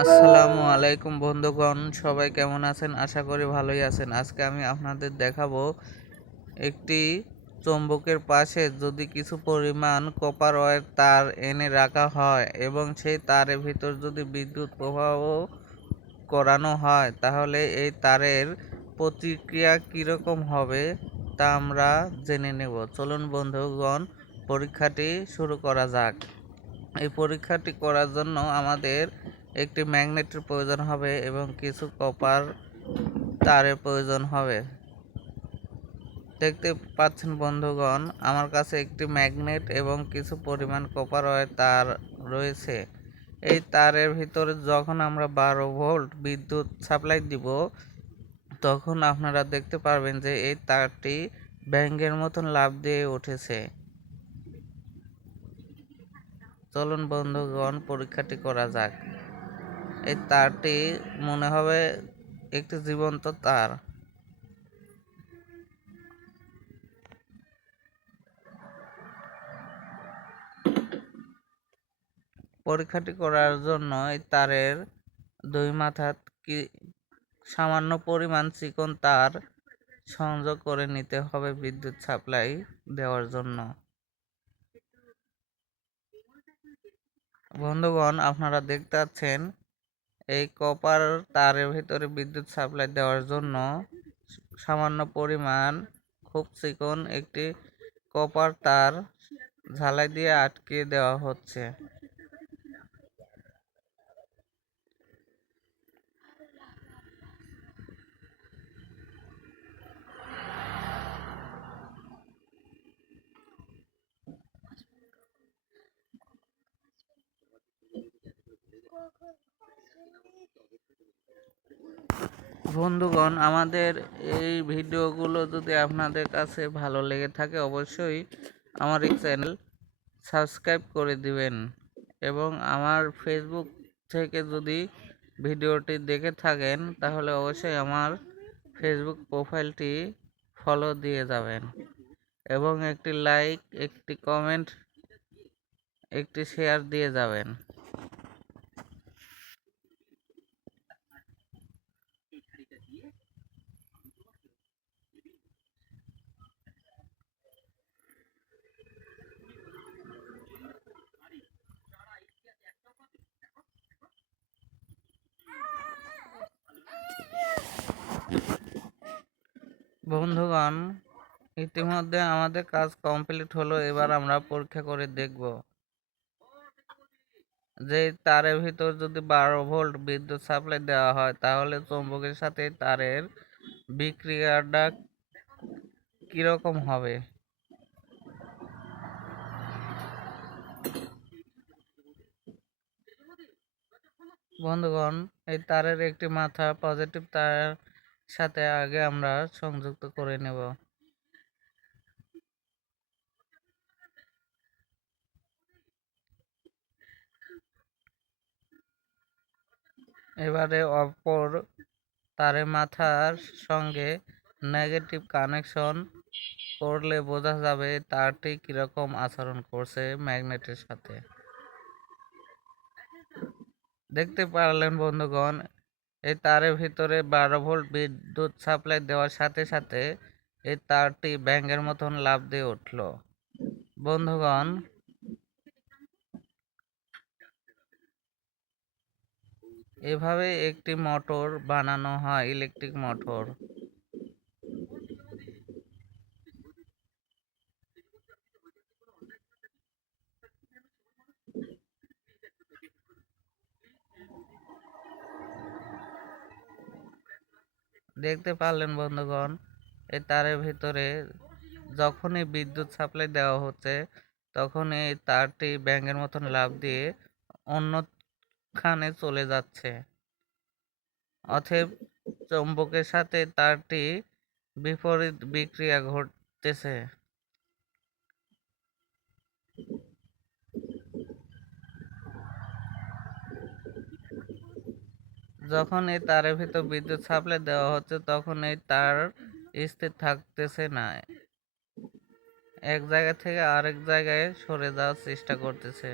আসসালামু আলাইকুম বন্ধুগণ, সবাই কেমন আছেন? আশা করি ভালোই আছেন। আজকে আমি আপনাদের দেখাবো একটি চুম্বকের পাশে যদি কিছু পরিমাণ কপার ওয়্যার তার এনে রাখা হয় এবং সেই তারের ভিতর যদি বিদ্যুৎ প্রবাহ করানো হয়, তাহলে এই তারের প্রতিক্রিয়া কীরকম হবে তা আমরা জেনে নেব। চলুন বন্ধুগণ, পরীক্ষাটি শুরু করা যাক। এই পরীক্ষাটি করার জন্য আমাদের একটি ম্যাগনেটের প্রয়োজন হবে এবং কিছু কপার তারের প্রয়োজন হবে। দেখতে পাচ্ছেন বন্ধুগণ, আমার কাছে একটি ম্যাগনেট এবং কিছু পরিমাণ কপার তার রয়েছে। এই তারের ভিতরে যখন আমরা বারো ভোল্ট বিদ্যুৎ সাপ্লাই দিব, তখন আপনারা দেখতে পারবেন যে এই তারটি ব্যাঙ্গের মতন লাভ দিয়ে উঠেছে। চলুন বন্ধুগণ, পরীক্ষাটি করা যাক। এই তারটি মনে হবে একটি জীবন্ত তার। পরীক্ষাটি করার জন্য এই তারের দুই মাথাত কি সামান্য পরিমাণ চিকন তার সংযোগ করে নিতে হবে বিদ্যুৎ সাপ্লাই দেওয়ার জন্য। বন্ধুগণ, আপনারা দেখতে পাচ্ছেন এই কপার তারের ভিতরে বিদ্যুৎ সাপ্লাই দেওয়ার জন্য সামান্য পরিমাণ খুব চিকন একটি কপার তার ঝালাই দিয়ে আটকে দেওয়া হচ্ছে। বন্ধুগণ, আমাদের এই ভিডিওগুলো যদি আপনাদের কাছে ভালো লেগে থাকে, অবশ্যই আমার এই চ্যানেল সাবস্ক্রাইব করে দিবেন এবং আমার ফেসবুক থেকে যদি ভিডিওটি দেখে থাকেন, তাহলে অবশ্যই আমার ফেসবুক প্রোফাইলটি ফলো দিয়ে যাবেন এবং একটি লাইক একটি কমেন্ট একটি শেয়ার দিয়ে যাবেন। বন্ধুগণ, ইতিমধ্যে আমাদের কাজ কমপ্লিট হলো, এবার আমরা পরীক্ষা করে দেখব। যে তারের ভিতর যদি বারো ভোল্ট বিদ্যুৎ সাপ্লাই দেওয়া হয়, তাহলে চুম্বকের সাথে তারের বিক্রিয়াটা কীরকম হবে? বন্ধুগণ, এই তারের একটি মাথা পজিটিভ তার সাথে আগে আমরা সংযুক্ত করে নেব। এবারে অপর তারের মাথার সঙ্গে নেগেটিভ কানেকশন করলে বোঝা যাবে তারটি কীরকম আচরণ করছে ম্যাগনেটের সাথে। দেখতে পারলেন বন্ধুগণ এই তারের ভিতরে বারো ভোল্ট বিদ্যুৎ সাপ্লাই দেওয়ার সাথে সাথে এই তারটি ব্যাঙের মতন লাভ দিয়ে উঠল। বন্ধুগণ, এভাবে একটি মোটর বানানো হয়, ইলেকট্রিক মোটর। দেখতে পারলেন বন্ধুগণ, এই তারের ভিতরে যখনই বিদ্যুৎ সাপ্লাই দেওয়া হচ্ছে তখন এই তারটি ব্যাঙের মতন লাভ দিয়ে অন্যখানে চলে যাচ্ছে। অথব চম্বকের সাথে তারটি বিপরীত বিক্রিয়া ঘটতেছে। যখন এই তারের ভিতর বিদ্যুৎ সাপ্লাই দেওয়া হচ্ছে, তখন এই তার স্থির থাকতেছে না। এক জায়গা থেকে আরেক জায়গায় সরে যাওয়ার চেষ্টা করতেছে।